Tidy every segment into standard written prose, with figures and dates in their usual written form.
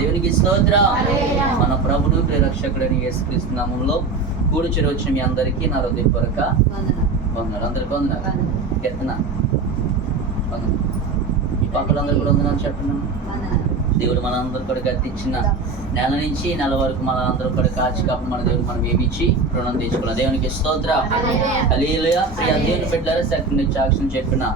దేవునికి స్తోత్రం. మన ప్రభును ప్రియరక్షకుడైన యేసుక్రీస్తు నామములో కూడిచి వచ్చిన మీ అందరికీ నా హృదయపూర్వక వందనాలు. అందరికీ వందనాలు. ఎత్తనా ఈ పక్కలందరూ కూడా వందనాలు చెప్పండి. దేవుడు మనందరూ కూడా గతిచ్చిన నెల నుంచి నెల వరకు మనందరూ కూడా కాచి కాపు మన దేవుడు మనం ఏమిచ్చి రుణం తెచ్చుకున్నాం. దేవునికి స్తోత్రం. హల్లెలూయా. ప్రియ దేవుని బిడ్డలారా, శక్తిని సాక్ష్యం చెప్పిన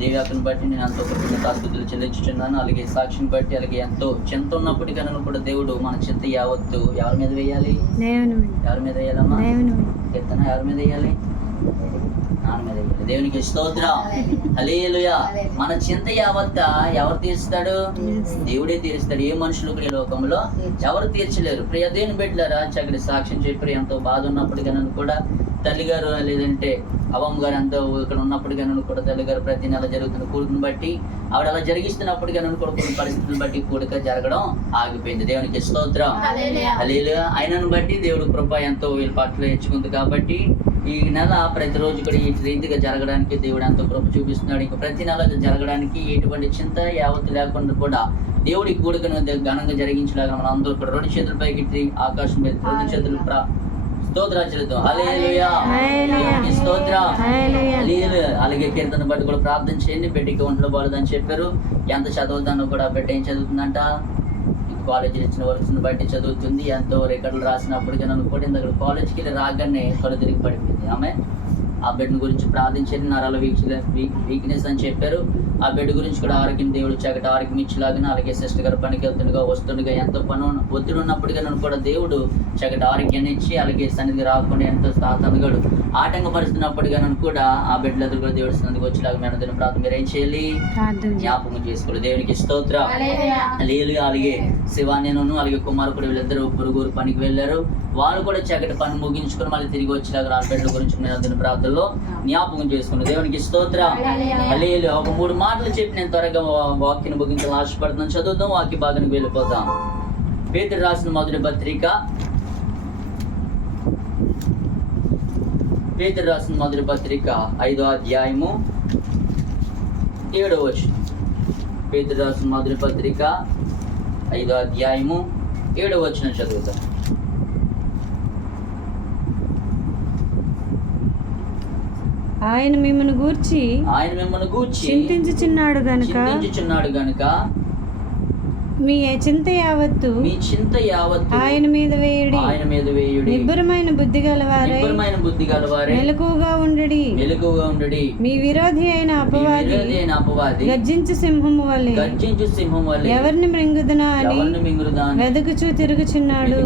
దేవాకుని బట్టి నేను ఎంతో కృతజ్ఞతాస్తుతులు చెల్లించుచున్నాను. అలాగే సాక్షిని బట్టి అలాగే ఎంతో చింత ఉన్నప్పటికీ కూడా దేవుడు మన చింత యావత్తు ఎవరి మీద వేయాలి? ఎవరి మీద వేయాలమ్మా? కీర్తన ఎవరి మీద వేయాలి? నాన్న మీద వేయాలి. దేవునికి స్తోత్రం. హల్లెలూయా. మన చింత యావత్త ఎవరు తీరుస్తాడు? దేవుడే తీరుస్తాడు. ఏ మనుషులు ఈ లోకంలో ఎవరు తీర్చలేరు. ప్రియ దేవుని బిడ్డలారా, చక్కటి సాక్ష్యం చెప్పి ఎంతో బాధ ఉన్నప్పటికీ కూడా తల్లిగారు లేదంటే అవమ్మ గారు ఎంతో ఇక్కడ ఉన్నప్పటికీ కూడా తల్లిగారు ప్రతి నెల జరుగుతున్న కూడుకుని బట్టి ఆవిడ అలా జరిగిస్తున్నప్పటికీ కూడా కొన్ని పరిస్థితులను బట్టి కూడిక జరగడం ఆగిపోయింది. దేవునికి స్తోత్రం. హల్లెలూయా. ఆయనను బట్టి దేవుడు కృప ఎంతో వీళ్ళ పట్ల హెచ్చుకుంది కాబట్టి ఈ నెల ప్రతిరోజు కూడా ఈ రీతిగా జరగడానికి దేవుడు ఎంతో కృప చూపిస్తున్నాడు. ఇంకా ప్రతి నెల జరగడానికి ఎటువంటి చింత యావత్తు లేకుండా కూడా దేవుడి కూడికను ఘనంగా జరిగించలాగా మనం అందరూ కూడా రెండు చేతుల పైకి ఆకాశం మీద రెండు చేతులు స్తోత్రాలు చెల్లిద్దాం. హల్లెలూయా. దేవునికి స్తోత్రం. హల్లెలూయా. అలాగే కీర్తన బట్టి కూడా ప్రార్థన చేయండి. బిడ్డకి ఒంట్లో బాలేదని చెప్పారు. ఎంత చదువుతానో కూడా బిడ్డ ఏం చదువుతుందంట? కాలేజీలు ఇచ్చిన వర్క్స్ని బట్టి చదువుతుంది. ఎంతో రికార్డులు రాసినప్పటికీ నన్ను కూడా ఇంత కాలేజ్కి వెళ్ళి రాగానే కళ్ళు తిరిగి పడిపోయింది. ఆమె ఆ బెడ్ గురించి ప్రార్థించేది. నరాల వీక్నెస్ అని చెప్పారు. ఆ బెడ్ గురించి కూడా ఆరోగ్యం దేవుడు చక్కటి ఆరోగ్యం ఇచ్చేలాగా, అలాగే సిస్టర్ గారు పనికి వెళ్తుండగా వస్తుండగా ఎంతో ఒత్తిడి ఉన్నప్పటికీ నన్ను కూడా దేవుడు చక్కటి ఆరోగ్యాన్ని ఇచ్చి అలాగే సన్నిధికి రాకుండా ఎంతో తాతనగాడు ఆటంకపరుస్తున్నప్పటికీ నన్ను కూడా ఆ బెడ్ల ఎదురుగా దేవుడి సన్నిధికి వచ్చేలాగా మేము దీని ప్రార్థన మీరు ఏం చేయాలి? జ్ఞాపకం చేసుకోవాలి. దేవునికి స్తోత్రం. హల్లెలూయా. అలాగే శివానేను అలాగే కుమారుడు వీళ్ళిద్దరూ పొరుగురు పనికి వెళ్ళారు. వాళ్ళు కూడా చక్కటి పని ముగించుకొని మళ్ళీ తిరిగి వచ్చేలాగా ఆ బెడ్ల గురించి నేను దీని ప్రార్థనలో జ్ఞాపకం చేసుకున్నాను. దేవునికి స్తోత్రం. హల్లెలూయా. ఒక 3 మాటలు చెప్పి నేను త్వరగా వాక్యాన్ని ముగించాలని ఆశపడుతున్నాను. చదువుదాం, వాక్య భాగానికి వెళ్ళిపోతాం. పేతురు రాసిన మొదటి పత్రిక 5వ అధ్యాయము 7వ వచనం. పేతురు రాసిన మొదటి పత్రిక 5వ అధ్యాయము 7వ వచనం చదువుతాం. ఆయన మిమ్మల్ని గూర్చి చింతించుచున్నాడు గనుక మీ చింత యావత్తు ఆయన మీద వేయుడి. నిబ్బరమైన బుద్ధి గలవారై మెలకువగా ఉండుడి. మీ విరోధి అయిన అపవాది గర్జించు సింహము వలె ఎవరిని మృంగుదునా అని వెదకుచూ తిరుగుచున్నాడు.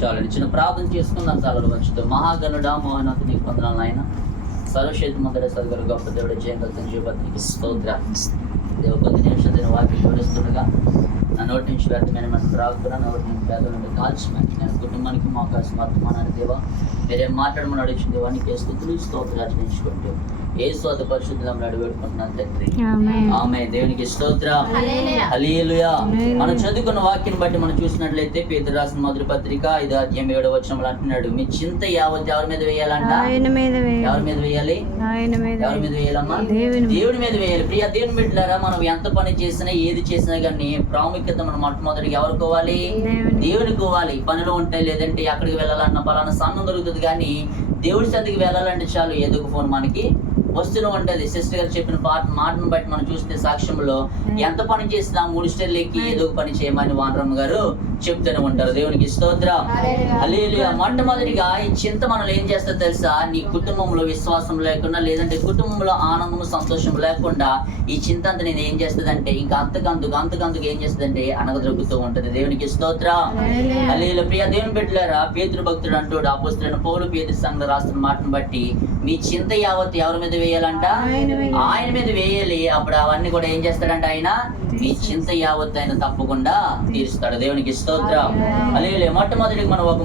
చాలు చిన్న ప్రార్థన చేసుకుందాం. చాలా వచ్చుతో మహాగణుడా మోహనకు నీకు వందనాలు ఆయన. సర్వశక్తి మొదటి సదగరు గొప్ప దేవుడు జయంగల జీవపత్నికి స్తోత్ర. దేవుడు కొద్ది నిమిషం నేను వాక్యం వివరిస్తుండగా నా నోటి నుంచి వ్యర్థమైన మనం రాకుండా నోటి నుంచి పేదల నుండి కాల్చిమని నేను కుటుంబానికి మాకు సమర్థమానాన్ని దేవా మీరే మాట్లాడమని అడిగింది దేవా నీకే స్తుతులు స్తోత్రాలు చెల్లించుకుంటూ యేసు అతి పరిశుద్ధంలో అడుగుపెట్టుకుంటున్నాను తండ్రి. ఆమేన్. దేవునికి స్తోత్రం. హల్లెలూయా. మనం చదువుకున్న వాక్యం బట్టి మనం చూసినట్లయితే పేతురు రాసిన మొదటి పత్రిక 5వ అధ్యాయం 7వ వచనంలో అంటున్నాడు, మీ చింత యావత్ ఎవరి మీద వేయాలంట? ఎవరి మీద వేయాలి? ఎవరి మీద వేయాలమ్మా? దేవుడి మీద వేయాలి. ప్రియ దేవుని బిడ్డలారా, మనం ఎంత పని చేసినా ఏది చేసినా కానీ ప్రాముఖ్యత మనం మొట్టమొదటిగా ఎవరికి కోవాలి? దేవునికి కోవాలి. పనిలో ఉంటాయి లేదంటే ఎక్కడికి వెళ్ళాలన్న పలానా సంఘం దొరుకుతుంది, కానీ దేవుడి సన్నిధికి వెళ్ళాలంటే చాలు ఏదో ఒక ఫోన్ మనకి వస్తూనే ఉంటుంది. సిస్టర్ గారు చెప్పిన మాటను బట్టి మనం చూస్తే సాక్ష్యంలో ఎంత పని చేసినా 3 స్టెర్లకి ఏదో పని చేయమని వానరమ్మ గారు చెప్తూనే ఉంటారు. దేవునికి స్తోత్రం. హల్లెలూయా. మొట్టమొదటిగా ఈ చింత మనల్ని ఏం చేస్తా తెలుసా? నీ కుటుంబంలో విశ్వాసం లేకుండా లేదంటే కుటుంబంలో ఆనందము సంతోషం లేకుండా ఈ చింత అంతా నేను ఏం చేస్తుందంటే ఇంకా అంతకందుకు ఏం చేస్తుందంటే అనగదొరుకుతూ ఉంటుంది. దేవునికి స్తోత్రం. హల్లెలూయా. ప్రియ దేవుని బిడ్డలారా, పేతురు భక్తుడు అంటాడు, అపోస్తలుడైన పౌలు పేతురు సంఘంలో రాస్తున్న మాటను బట్టి మీ చింత యావత్తు ఎవరి మీద వేయాలంట? ఆయన మీద వేయాలి. అప్పుడు అవన్నీ కూడా ఏం చేస్తాడంట? ఆయన మీ చింత యావత్తు ఆయన తప్పకుండా తీరుస్తాడు. దేవునికి స్తోత్రం. హల్లెలూయా. మొట్టమొదటికి మనం ఒక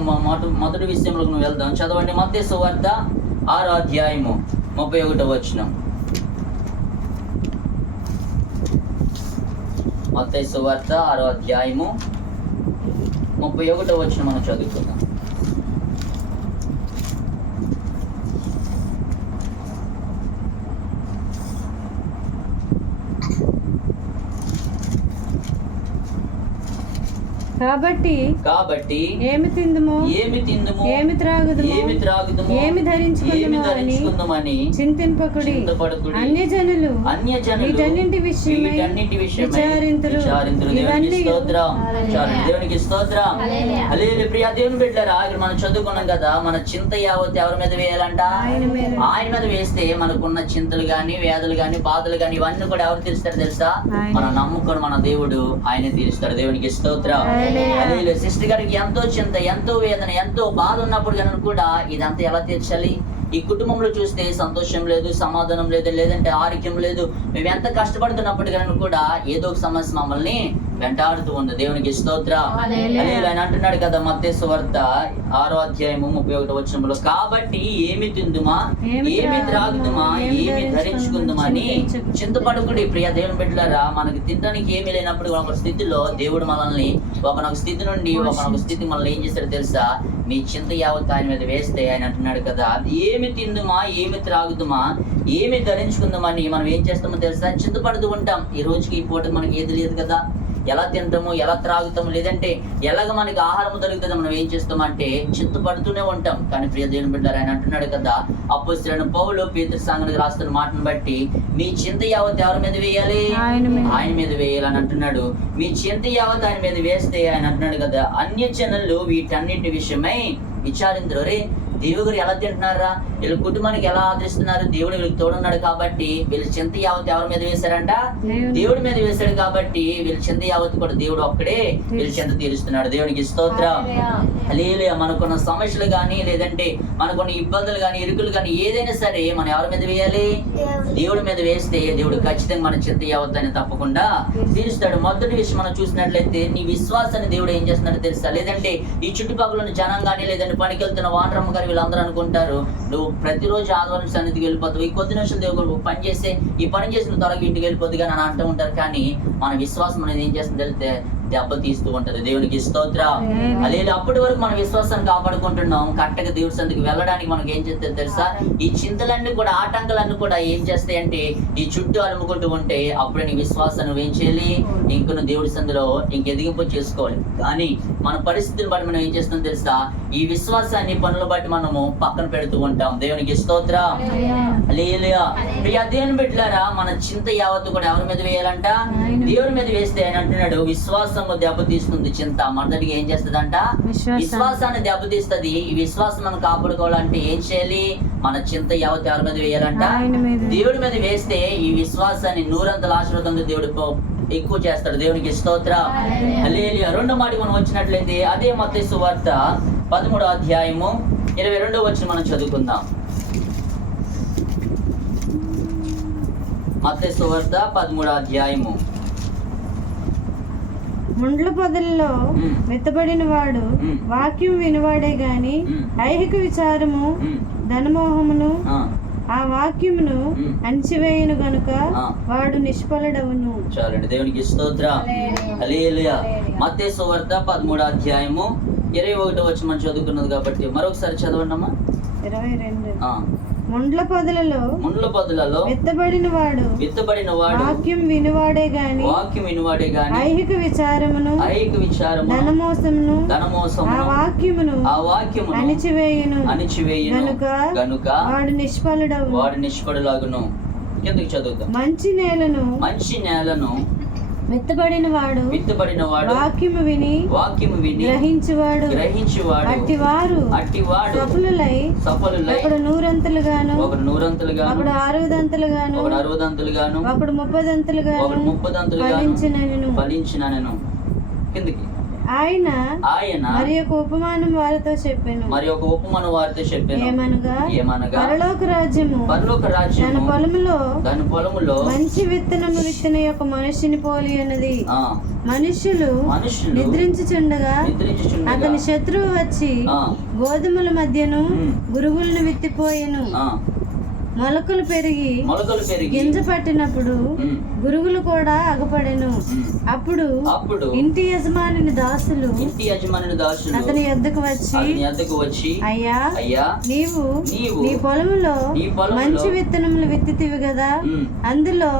మొదటి విషయంలోకి నువ్వు వెళ్దాం. చదవండి. మత్తయి సువార్త 6వ అధ్యాయము 31వ వచనం. మత్తయి సువార్త 6వ అధ్యాయము 31వ వచనం మనం చదువుకుందాం. కాబట్టి ఏమి తిందుమో ఏమి ఏమి త్రాగుదుమో ఏమి ధరించుకుందామని చింతింపకుడి. అన్యజనులు వీటన్నింటి విషయమై విచారింతురు. దేవునికి స్తోత్రం. దేవునికి స్తోత్రం. హల్లెలూయా. ప్రియ దేవుని బిడ్డలారా, ఇక్కడ మనం చదువుకున్నాం కదా, మన చింత యావత్ ఎవరి మీద వేయాలంట? ఆయన మీద వేస్తే మనకున్న చింతలు గాని, వ్యాధులు గాని, బాధలు గాని ఇవన్నీ కూడా ఎవరు తీరుస్తాడు తెలుసా? మనం నమ్ముకొని మన దేవుడు ఆయనే తీరుస్తాడు. దేవునికి స్తోత్రం. హల్లెలూయా. సిస్టర్ గారికి ఎంతో చింత, ఎంతో వేదన, ఎంతో బాధ ఉన్నప్పుడు కనుక కూడా ఇదంతా ఎలా తీర్చాలి? ఈ కుటుంబంలో చూస్తే సంతోషం లేదు, సమాధానం లేదు, లేదంటే ఆరోగ్యం లేదు. మేము ఎంత కష్టపడుతున్నప్పుడు కనుక కూడా ఏదో ఒక సమస్య మమ్మల్ని వెంటాడుతూ ఉంది. దేవునికి స్తోత్రం. హల్లెలూయా. ఆయన అంటున్నాడు కదా మత్తయి సువార్త 6వ అధ్యాయము 31వ వచనంలో, కాబట్టి ఏమి తిందుమా, ఏమి త్రాగుదుమా, ఏమి ధరించుకుందుమా అని చింతపడకుడి. ప్రియ దేవుని బిడ్డలారా, మనకి తినడానికి ఏమీ లేనప్పుడు ఒక స్థితిలో దేవుడు మనల్ని ఒకనొక స్థితి నుండి ఒకనొక స్థితి మనల్ని ఏం చేస్తాడో తెలుసా? మీ చింత యావత్ ఆయన మీద వేస్తే ఆయన అంటున్నాడు కదా, ఏమి తిందుమా, ఏమి త్రాగుదుమా, ఏమి ధరించుకుందామని మనం ఏం చేస్తామో తెలుసా? చింతపడుతూ ఉంటాం. ఈ రోజుకి ఈ పూట మనకి ఏది లేదు కదా, ఎలా తింటాము, ఎలా త్రాగుతాము, లేదంటే ఎలాగ మనకి ఆహారం దొరుకుతుందో మనం ఏం చేస్తామంటే చింతపడుతూనే ఉంటాం. కానీ ప్రియ దేవుని బిడ్డలారా, ఆయన అంటున్నాడు కదా, అపోస్తలుడైన పౌలు పేతురు సంఘానికి రాస్తున్న మాటను బట్టి మీ చింత యావత్ ఎవరి మీద వేయాలి? ఆయన మీద వేయాలని అంటున్నాడు. మీ చింత యావత్ ఆయన మీద వేస్తే ఆయన అంటున్నాడు కదా, అన్యజనులు వీటన్నిటి విషయమై విచారించరు. రే, దేవుడు ఎలా తింటున్నారా, వీళ్ళ కుటుంబానికి ఎలా ఆదరిస్తున్నారు, దేవుడు వీళ్ళకి తోడున్నాడు కాబట్టి వీళ్ళ చింత యావత్ ఎవరి మీద వేశారంట? దేవుడి మీద వేశాడు కాబట్టి వీళ్ళ చింత యావత్ కూడా దేవుడు ఒక్కడే వీళ్ళ చింత తీరుస్తున్నాడు. దేవునికి స్తోత్రం. హల్లెలూయా. మనకున్న సమస్యలు కానీ, లేదంటే మనకున్న ఇబ్బందులు కానీ, ఇరుకులు కానీ ఏదైనా సరే మనం ఎవరి మీద వేయాలి? దేవుడి మీద వేస్తే దేవుడు ఖచ్చితంగా మన చింత యావత్ అని తప్పకుండా తీరుస్తాడు. మొదటి విషయం మనం చూసినట్లయితే, నీ విశ్వాసాన్ని దేవుడు ఏం చేస్తున్నాడో తెలుసా? లేదంటే ఈ చుట్టుపక్కల ఉన్న జనం కానీ, లేదంటే పనికి వెళ్తున్న వానరమ్మ గారు వీళ్ళందరూ అనుకుంటారు, నువ్వు ప్రతిరోజు ఆదివారం సన్నిధికి వెళ్ళిపోతావు, ఈ కొద్ది నిమిషాలు దేవుడు పని చేస్తే ఈ పని చేసి నువ్వు త్వరగా ఇంటికి వెళ్ళిపోద్ది కానీ అని అంటూ ఉంటారు. కానీ మన విశ్వాసం అనేది ఏం చేస్తుంది తెలిస్తే దెబ్బ తీస్తూ ఉంటది. దేవునికి స్తోత్రం. లేదు, అప్పటి వరకు మన విశ్వాసాన్ని కాపాడుకుంటున్నాం. కరెక్ట్గా దేవుడి సందికి వెళ్ళడానికి మనకి ఏం చేస్తుంది తెలుసా? ఈ చింతలన్నీ కూడా, ఆటంకాలన్నీ కూడా ఏం చేస్తాయి అంటే ఈ చుట్టూ అలుముకుంటూ ఉంటే అప్పుడే నీ విశ్వాసాన్ని నువ్వేం చేయాలి? ఇంకొన్ని దేవుడి సందిలో ఇంకెదిగింపు చేసుకోవాలి. కానీ మన పరిస్థితులను బట్టి మనం ఏం చేస్తాం తెలుసా? ఈ విశ్వాసాన్ని పనులు బట్టి మనము పక్కన పెడుతూ ఉంటాం. దేవునికి స్తోత్రం. హల్లెలూయా. ప్రియ దేవుని బిడ్డలారా, మన చింత యావత్తు కూడా ఎవరి మీద వేయాలంట? దేవుడి మీద వేస్తే ఆయన అంటున్నాడు, విశ్వాసం దెబ్బతీస్తుంది చింత. మొదటిగా ఏం చేస్తుందంట? విశ్వాసాన్ని దెబ్బతీస్తుంది. ఈ విశ్వాసం మనం కాపాడుకోవాలంటే ఏం చేయాలి? మన చింత యావత్ ఎవరి మీద వేయాలంట? దేవుడి మీద వేస్తే ఈ విశ్వాసాన్ని 100 ఆశీర్వాదంతో దేవుడు ఎక్కువ చేస్తాడు. దేవునికి స్తోత్రం. హల్లెలూయా. రెండో మాట మనం వచ్చినట్లయితే అదే మత్తయి సువార్త 13వ అధ్యాయము 22వ వచనం మనం చదువుకుందాం. మత్తయి సువార్త 13వ అధ్యాయము. ముండ్ల పొదల్లో మెత్తబడిన వాడు వాక్యం వినవాడే గాని ఐహిక విచారము ధనమోహమును ఆ వాక్యమును అణిచివేయను గనుక వాడు నిష్ఫలుడవును. చాలండి. దేవునికి స్తోత్రం. హల్లెలూయా. మత్తయి సువార్త 13వ అధ్యాయము 21వ వచనం మనం చదువుకున్నది కాబట్టి మరొకసారి చదవండమ్మా. 22. ముండ్ల పొదలలో విత్తబడిన వాడు వాక్యం వినువాడే గాని ఐహిక విచారమును ధనమోసమును ఆ వాక్యమును అణిచివేయును గనుక వాడు నిష్ఫలుడగును. కిందకి చదువుతాం. మంచి నేలను విత్తబడిన వాడు వాక్యము విని గ్రహించువాడు అట్టివారు సఫలులై ఒకడు 100 ఒకడు 60 ఒకడు 30 ఫలించినను. కిందకి ఆయన మరి ఒక ఉపమానం వారితో చెప్పాను. ఏమనగా పరలోక రాజ్యము తన పొలములో మంచి విత్తనము విత్తన యొక్క మనుష్యుని పోలి ఉన్నది. మనుష్యులు నిద్రించుచుండగా అతని శత్రువు వచ్చి గోధుమల మధ్యను గురుగులను విత్తిపోయెను. మొలకలు పెరిగి గింజ పట్టినప్పుడు గురుగులు కూడా అగపడెను. అప్పుడు ఇంటి యజమాని దాసులు అతని యొద్దకు వచ్చి అయ్యా నీవు నీ పొలములో మంచి విత్తనములు విత్తితివి కదా, అందులో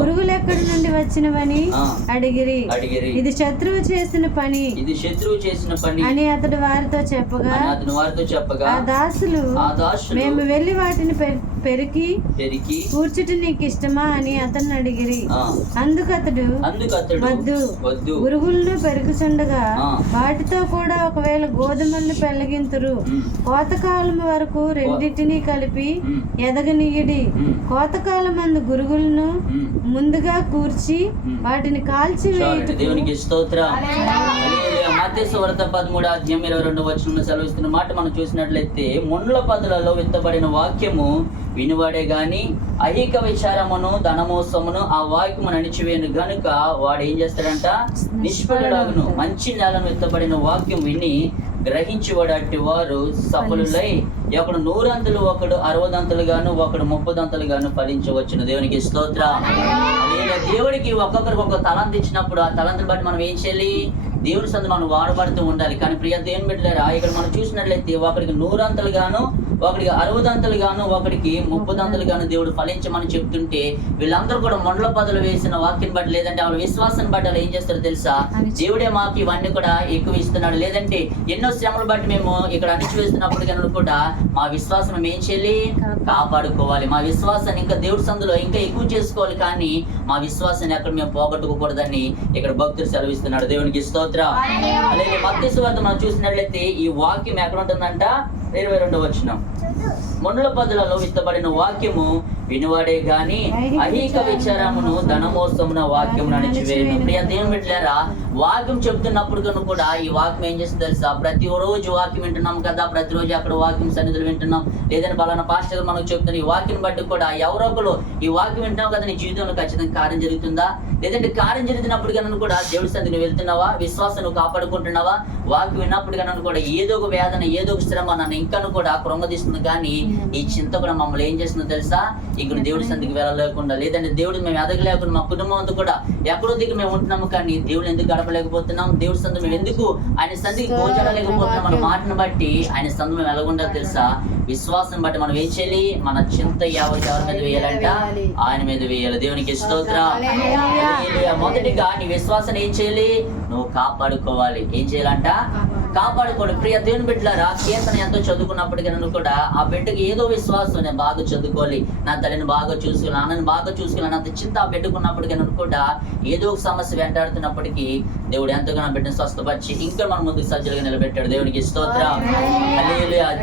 పురుగులు ఎక్కడి నుండి వచ్చినవని అడిగిరి. ఇది శత్రువు చేసిన పని అని అతడు వారితో చెప్పగా ఆ దాసులు మేము వెళ్లి వాటిని పెరికి కూర్చుట నీకు ఇష్టమా అని అతన్ని అడిగిరి. అందుకు అతడు వద్దు, పురుగులను పెరుగుచుండగా వాటితో కూడా ఒకవేళ గోధుమలను పెళ్లగింతురు, కోతకాలం వరకు రెండింటినీ కలిపి ఎదగనీయుడి. కోతకాలం మందు గురుగులను ముందుగా కూర్చి వాటిని కాల్చి దేవునికి స్తోత్రం. మత్తయి సువార్త 13:22 సెలవిస్తున్న మాట మనం చూసినట్లయితే, ముండ్ల పొదలలో విత్తబడిన వాక్యము వినువాడే గాని ఐహిక విచారమును ధనమోసమును ఆ వాక్యము అణిచివేయను గనుక వాడు ఏం చేస్తాడంట? నిష్ఫలుడగును. మంచి నేలను విత్తబడిన వాక్యం విని గ్రహించేవాడు అట్టి వారు సఫలులై ఒకడు 100 అంతలు, ఒకడు 60 అంతలు గాను, ఒకడు 30 గాను ఫలించవచ్చును. దేవునికి స్తోత్రం. దేవుడికి ఒక్కొక్కరికి ఒక తలంత ఇచ్చినప్పుడు ఆ తలంతులు బట్టి మనం ఏం చేయాలి? దేవుని సందు మనం వాడబడుతూ ఉండాలి. కానీ ప్రియ దేవుని బిడ్డలారా, ఇక్కడ మనం చూసినట్లయితే ఒకడికి 100 అంతలు గాను, ఒకడికి 60 అంతలు గాను, ఒకడికి 30 అంతలు గాను దేవుడు ఫలించమని చెప్తుంటే వీళ్ళందరూ కూడా మొండల పదలు వేసిన వాక్యం బట్టి, లేదంటే వాళ్ళ విశ్వాసాన్ని బట్టి వాళ్ళు ఏం చేస్తారో తెలుసా? దేవుడే మాకు ఇవన్నీ కూడా ఎక్కువ ఇస్తున్నాడు, లేదంటే ఎన్నో శ్రమలు బట్టి మేము ఇక్కడ అణిచివేస్తున్నప్పుడు కనుక కూడా మా విశ్వాసం మేము ఏం చేయాలి? కాపాడుకోవాలి. మా విశ్వాసాన్ని ఇంకా దేవుడి సందులో ఇంకా ఎక్కువ చేసుకోవాలి. కానీ మా విశ్వాసాన్ని ఎక్కడ మేము పోగొట్టుకోకూడదని ఇక్కడ భక్తులు సెలవిస్తున్నాడు. దేవునికి స్తోత్రం. అలాగే మత్తయి సువార్త మనం చూసినట్లయితే ఈ వాక్యం ఎక్కడ ఉంటుందంట? 22 ముండ్ల పొదలలో విత్తబడిన వాక్యము వినువాడే గాని ఐహిక విచారమును ధనమోసమున వాక్యమును అణిచివేయును. ప్రియ దేవుని బిడ్డలారా, వాక్యం చెప్తున్నప్పుడు కనుక కూడా ఈ వాక్యం ఏం చేస్తుంది తెలుసా? ప్రతి రోజు వాక్యం వింటున్నాం కదా, ప్రతిరోజు అక్కడ వాక్యం సన్నిధులు వింటున్నాం, లేదని పలానా పాస్టర్ మనకు చెప్తున్న ఈ వాక్యం బట్టి కూడా ఎవరో ఒకరు ఈ వాక్యం వింటున్నాం కదా, నీ జీవితంలో ఖచ్చితంగా కార్యం జరుగుతుందా? లేదంటే కార్యం జరుగుతున్నప్పుడు కనుక కూడా దేవుడి సన్నిధిని నువ్వు వెళ్తున్నావా? విశ్వాసం నువ్వు కాపాడుకుంటున్నావా? వాక్యం విన్నప్పుడు కనుక కూడా ఏదో ఒక వేదన, ఏదో ఒక శ్రమ నన్ను ఇంకా కూడా కృంగదీస్తుంది. కానీ ఈ చింత కూడా మమ్మల్ని ఏం చేస్తుందో తెలుసా? ఇక్కడ దేవుడి సంధికి వెళ్ళలేకుండా, లేదంటే దేవుడు మేము ఎదగలేకుండా, మా కుటుంబం అంతా కూడా ఎక్కడో దిక్కు మేము ఉంటున్నాము, కానీ దేవుడు ఎందుకు గడపలేకపోతున్నాం? దేవుడి సంధి మేము ఎందుకు ఆయన సంధికి గోచరలేకపోతున్నాం? మన మాటను బట్టి ఆయన సంధి మేము ఎలాగుండా తెలుసా? విశ్వాసం బట్టి మనం ఏం చేయాలి? మన చింత ఎవరి మీద వేయాలంట? ఆయన మీద వేయాలి. దేవునికి స్తోత్రం. మొదటిగా నీ విశ్వాసాన్ని ఏం చేయాలి? నువ్వు కాపాడుకోవాలి. ఏం చేయాలంట? కాపాడుకోండి. ప్రియ దేవుని బిడ్డలారా, కీర్తన ఎంతో చదువుకున్నప్పటికీ కూడా ఆ బిడ్డకి ఏదో విశ్వాసం, నేను బాగా చదువుకోవాలి, నా తల్లిని బాగా చూసుకోవాలి, నాన్నని బాగా చూసుకోవాలి, అంత చింత ఆ బిడ్డకున్నప్పటికీ కూడా ఏదో ఒక సమస్య వెంటాడుతున్నప్పటికీ దేవుడు ఎంతగానో ఆ బిడ్డను స్వస్థపరిచి ఇంకా మన ముందుకు సజ్జలుగా నిలబెట్టాడు. దేవునికి స్తోత్రం.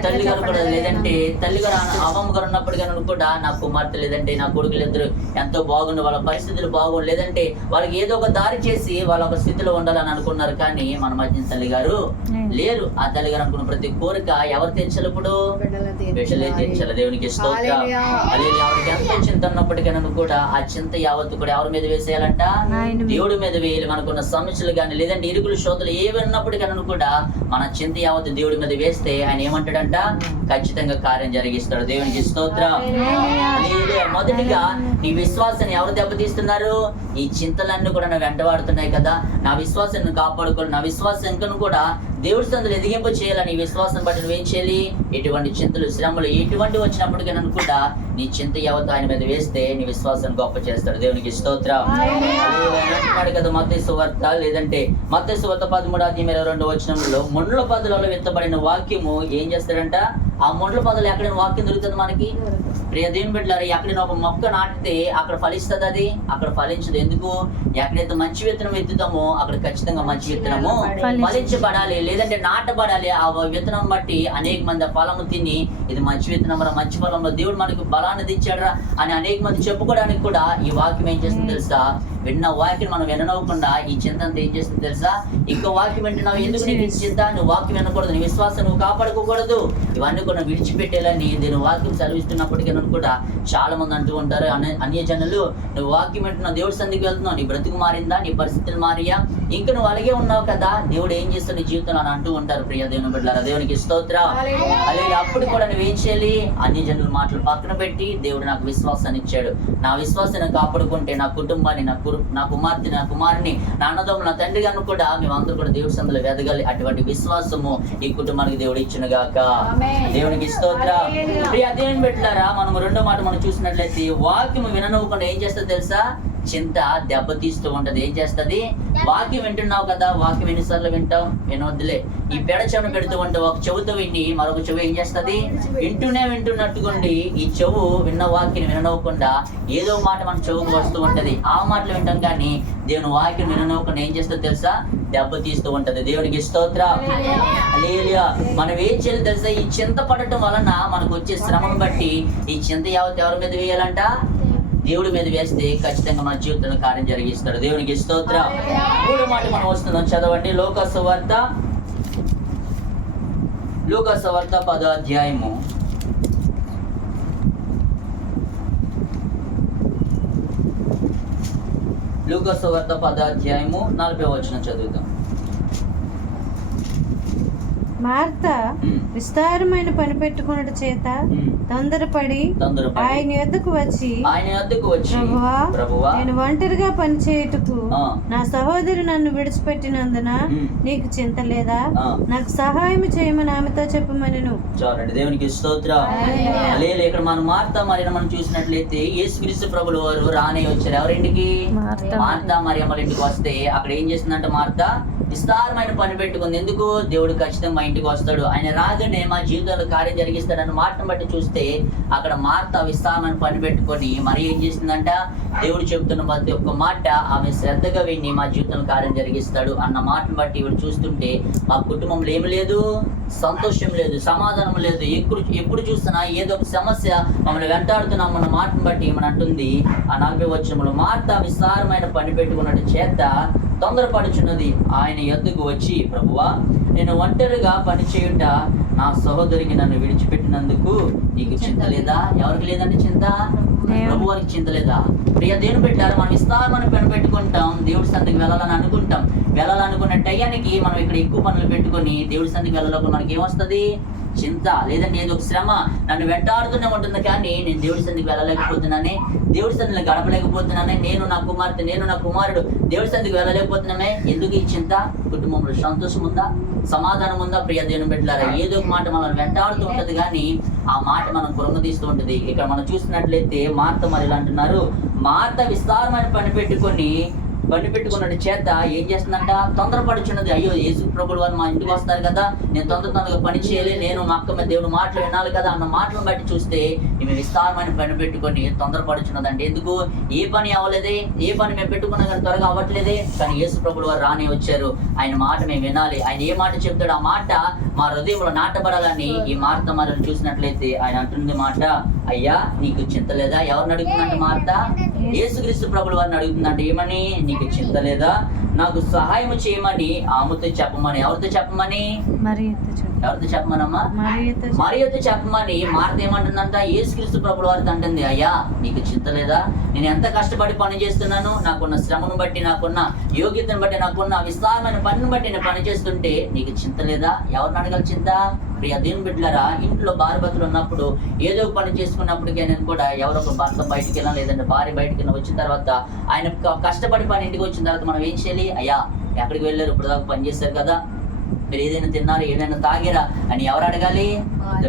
తల్లి గారు కూడా, లేదంటే తల్లి గారు అమ్మమ్మ గారు ఉన్నప్పటికీ కూడా నా కుమార్తె లేదంటే నా కొడుకులు ఇద్దరు ఎంతో బాగుండు, వాళ్ళ పరిస్థితులు బాగుండు, లేదంటే వాళ్ళకి ఏదో ఒక దారి చేసి వాళ్ళ ఒక స్థితిలో ఉండాలని అనుకున్నారు. కానీ మన మధ్య తల్లి గారు లేరు. ఆ తల్లి గారు అనుకున్న ప్రతి కోరిక ఎవరు తెచ్చాలి? ఇప్పుడు బిడ్డలే తెచ్చాలి. దేవునికి స్తోత్రం. అదే ఎవరికి ఎంత చింత ఉన్నప్పటికీ కూడా ఆ చింత యావత్తు కూడా ఎవరి మీద వేసేయాలంట? దేవుడి మీద వేయాలి. మనకున్న సమస్యలు కానీ, లేదంటే ఇరుకులు శోధలు ఏవి ఉన్నప్పటికీ కూడా మన చింత యావత్తు దేవుడి మీద వేస్తే ఆయన ఏమంటాడంట? ఖచ్చితంగా కార్యం జరిగిస్తాడు. దేవునికి స్తోత్రం. మొదటిగా నీ విశ్వాసాన్ని ఎవరు దెబ్బతీస్తున్నారు? ఈ చింతలన్నీ కూడా నా వెంటబడుతున్నాయి కదా, నా విశ్వాసాన్ని కాపాడుకోవాలి, నా విశ్వాసం కూడా దేవుడి సందులు ఎదిగింపు చేయాలని విశ్వాసం బట్టి నువ్వేం చేయాలి? ఎటువంటి చింతలు, శ్రమలు ఎటువంటి వచ్చినప్పటికీ కూడా నీ చింత యావత్తు ఆయన మీద వేస్తే నీ విశ్వాసాన్ని గొప్ప చేస్తాడు. దేవునికి స్తోత్రం. అంటున్నాడు కదా మత్తయి సువార్త, లేదంటే మత్తయి సువార్త 13:22 ముండ్ల పొదలలో విత్తబడిన వాక్యము ఏం చేస్తాడంట? ఆ ముండ్ల పొదలు ఎక్కడైనా వాక్యం దొరుకుతుంది మనకి? ప్రియ దేవుని బిడ్డలారా, ఎక్కడైనా ఒక మొక్క నాటితే అక్కడ ఫలిస్తుంది, అది అక్కడ ఫలించదు. ఎందుకు? ఎక్కడైతే మంచి విత్తనం ఎత్తుతామో అక్కడ ఖచ్చితంగా మంచి విత్తనము ఫలించబడాలి, లేదంటే నాటబడాలి. ఆ విత్తనం బట్టి అనేక మంది ఆ ఫలము తిని ఇది మంచి విత్తనం రా, మంచి ఫలంలో దేవుడు మనకు బలాన్ని తెచ్చాడరా అని అనేక మంది చెప్పుకోవడానికి కూడా ఈ వాక్యం ఏం చేస్తుంది తెలుసా? విన్న వాక్యం మనం విననవ్వకుండా ఈ చింత అంతా ఏం చేస్తుంది తెలుసా? ఇంకో వాక్యం వింటున్నావు, ఎందుకు నీకు చింత? నువ్వు వాక్యం వినకూడదు, నీ విశ్వాసం నువ్వు కాపాడుకోకూడదు, ఇవన్నీ కూడా విడిచిపెట్టేయాలని దీని వాక్యం సెలవిస్తున్నప్పటికీ కూడా చాలా మంది అంటూ ఉంటారు, అన్య జనులు, నువ్వు వాక్యం వింటున్నావు, దేవుడి సంధికి వెళ్తున్నావు, నీ బ్రతుకు మారిందా, నీ పరిస్థితులు మారియా, ఇంకా నువ్వు అలాగే ఉన్నావు కదా, దేవుడు ఏం చేస్తావు నీ జీవితంలో అని అంటూ ఉంటారు. ప్రియ దేవుని బిడ్డలారా, దేవునికి స్తోత్రం. అలాగే అప్పుడు కూడా నువ్వేం చేయాలి? అన్య జనుల మాటలు పక్కన పెట్టి దేవుడు నాకు విశ్వాసాన్ని ఇచ్చాడు, నా విశ్వాసాన్ని కాపాడుకుంటే నా కుటుంబాన్ని, నా నా కుమార్తె నా కుమారుని నా అన్నదమ్ములు నా తండ్రి గారిని కూడా మేమందరూ కూడా దేవుడి సందులో వెదగాలి. అటువంటి విశ్వాసము ఈ కుటుంబానికి దేవుడు ఇచ్చిన గాక. దేవునికి స్తోత్రం. ప్రియ దేవుని బిడ్డలారా, మనం రెండో మాట మనం చూసినట్లయితే వాక్యము విననివ్వకుండా ఏం చేస్తుందో తెలుసా? చింత దెబ్బతీస్తూ ఉంటది. ఏం చేస్తుంది? వాక్యం వింటున్నావు కదా, వాక్యం ఎన్నిసార్లు వింటావు? వినొద్దులే. ఈ చెవును పెడుతూ ఉంటే ఒక చెవుతో విని మరొక చెవు ఏం చేస్తుంది? వింటున్నట్టుగుండి ఈ చెవు విన్న వాక్యం వినవ్వకుండా ఏదో మాట మన చెవుకు వస్తూ ఉంటది. ఆ మాటలు వింటాం కానీ దేవుని వాక్యం వినవ్వకుండా ఏం చేస్తుందో తెలుసా? దెబ్బతీస్తూ ఉంటది. దేవునికి స్తోత్రం. హల్లెలూయా. మనం ఏం చేయాలి తెలుసా? ఈ చింత పడటం వలన మనకు వచ్చే శ్రమను బట్టి ఈ చింత ఎవరి మీద వేయాలంట? దేవుడి మీద వేస్తే ఖచ్చితంగా మన జీవితంలో కార్యం జరిగిస్తాడు. దేవునికి స్తోత్రం. మూడో మాట మనం వస్తున్నాం, చదవండి. లూకాసు వార్త 10వ అధ్యాయము. లూకాసు వార్త 10వ అధ్యాయము 40వ వచనం చదువుతాం. మార్త విస్తారమైన పని పెట్టుకున్నట్టు చేత తొందరపడి ఆయన యొద్దకు వచ్చి ప్రభువా, నేను ఒంటరిగా పని చేయుటకు నా సహోదరు నన్ను విడిచిపెట్టినందున నీకు చింత లేదా? నాకు సహాయం చేయమని ఆమెతో చెప్పమనెను. చూడండి, దేవునికి స్తోత్రం. హల్లెలూయా. ఇక్కడ మనం మార్త మరియ మనం చూసినట్లయితే యేసుక్రీస్తు ప్రభుల వారు రానే వచ్చారు. ఎవరింటికి? మార్త మరియమ్మల ఇంటికి వస్తే అక్కడ ఏం చేసిందంటే మార్త విస్తారమైన పని పెట్టుకుంది. ఎందుకు? దేవుడు ఖచ్చితంగా మా ఇంటికి వస్తాడు, ఆయన రాగానే మా జీవితంలో కార్యం జరిగిస్తాడన్న మాటను బట్టి చూస్తే అక్కడ మార్త విస్తారమైన పని పెట్టుకొని మరి ఏం చేసిందంట? దేవుడు చెబుతున్న ప్రతి ఒక్క మాట ఆమె శ్రద్ధగా విని మా జీవితంలో కార్యం జరిగిస్తాడు అన్న మాటను బట్టి ఇవి చూస్తుంటే మా కుటుంబంలో ఏమి లేదు, సంతోషం లేదు, సమాధానం లేదు. ఎప్పుడు చూస్తున్నా ఏదో ఒక సమస్య మమ్మల్ని వెంటాడుతున్నాం అన్న మాటను బట్టి ఏమని అంటుంది ఆ 40వ వచనంలో, మార్త విస్తారమైన పని పెట్టుకున్నట్టు చేత తొందరపడుచున్నది. ఆయన యొద్దకు వచ్చి, ప్రభువా, నేను ఒంటరిగా పని చేయుట నా సహోదరికి నన్ను విడిచిపెట్టినందుకు నీకు చింత లేదా? ఎవరికి లేదంటే చింత? ప్రభువారికి చింత లేదా? ప్రియ దేవుని పెట్టారు, మనం విస్తారమైన పని పెట్టుకుంటాం, దేవుడి సంధికి వెళ్ళాలని అనుకుంటాం. వెళ్ళాలనుకున్న టయానికి మనం ఇక్కడ ఎక్కువ పనులు పెట్టుకొని దేవుడి సంధికి వెళ్ళలోకి మనకి ఏమొస్తుంది? చింత, లేదంటే ఏదో ఒక శ్రమ నన్ను వెంటాడుతూనే ఉంటుంది. కానీ నేను దేవుడి సంధికి వెళ్ళలేకపోతున్నానే, దేవుడి సంధిలో గడపలేకపోతున్నానే, నేను నా కుమార్తె, నేను నా కుమారుడు దేవుడి సంధికి వెళ్ళలేకపోతున్నామే. ఎందుకు ఈ చింత? కుటుంబంలో సంతోషం ఉందా? సమాధానం ఉందా? ప్రియ దేవుని బిడ్డలారా, ఏదో ఒక మాట మనం వెంటాడుతూ ఉంటది కానీ ఆ మాట మనం కృంగదీస్తూ ఉంటది. ఇక్కడ మనం చూసినట్లయితే మార్త మరి అంటున్నారు, మార్త విస్తారమైన పని పెట్టుకున్నట్టు చేత ఏం చేస్తుందంట? తొందరపడుచున్నది. అయ్యో, యేసు ప్రభువు వారు మా ఇంటికి వస్తారు కదా, నేను తొందరగా పని చేయలే, నేను మా అక్క మీద దేవుడు మాటలు వినాలి కదా అన్న మాటలను బట్టి చూస్తే ఈమె విస్తారమైన పని పెట్టుకొని తొందరపడుచున్నదండి. ఎందుకు? ఏ పని అవ్వలేదే, ఏ పని మేము పెట్టుకున్నా కానీ త్వరగా అవ్వట్లేదే. కానీ యేసు ప్రభువు వారు రానే వచ్చారు. ఆయన మాట మేము వినాలి, ఆయన ఏ మాట చెప్తాడు ఆ మాట మా హృదయంలో నాటబడాలని ఈ మార్త మరి చూసినట్లయితే ఆయన అంటుంది మాట, అయ్యా నీకు చింత లేదా? ఎవరిని అడుగుతుందంటే మార్త యేసుక్రీస్తు ప్రభుల వారిని అడుగుతుందంటే ఏమని? నీకు చింత లేదా? నాకు సహాయం చేయమని ఆమెతో చెప్పమని. ఎవరితో చెప్పమని? ఎవరితో చెప్పమనమ్మా? మరియతో చెప్పమని మార్త ఏమంటుందంట? యేసుక్రీస్తు ప్రభుల వారితో అంటుంది, అయ్యా నీకు చింత లేదా? నేను ఎంత కష్టపడి పని చేస్తున్నాను, నాకున్న శ్రమను బట్టి, నాకున్న యోగ్యతను బట్టి, నాకున్న విస్తారమైన పనిని బట్టి నేను పని చేస్తుంటే నీకు చింత లేదా? ఎవరిని అడగాలి చింత? ప్రియ దేవుని బిడ్డలారా, ఇంట్లో భార్యభర్తలు ఉన్నప్పుడు ఏదో పని చేసుకున్నప్పటికీ నేను కూడా ఎవరో ఒక భర్త బయటికి వెళ్ళినా లేదంటే భార్య బయటికి వెళ్ళిన వచ్చిన తర్వాత ఆయన కష్టపడి పని ఇంటికి వచ్చిన తర్వాత మనం ఏం చేయాలి? అయ్యా ఎక్కడికి వెళ్ళారు, ఇప్పుడు దాకా పని చేశారు కదా, మీరు ఏదైనా తిన్నారు, ఏదైనా తాగిరా అని ఎవరు అడగాలి?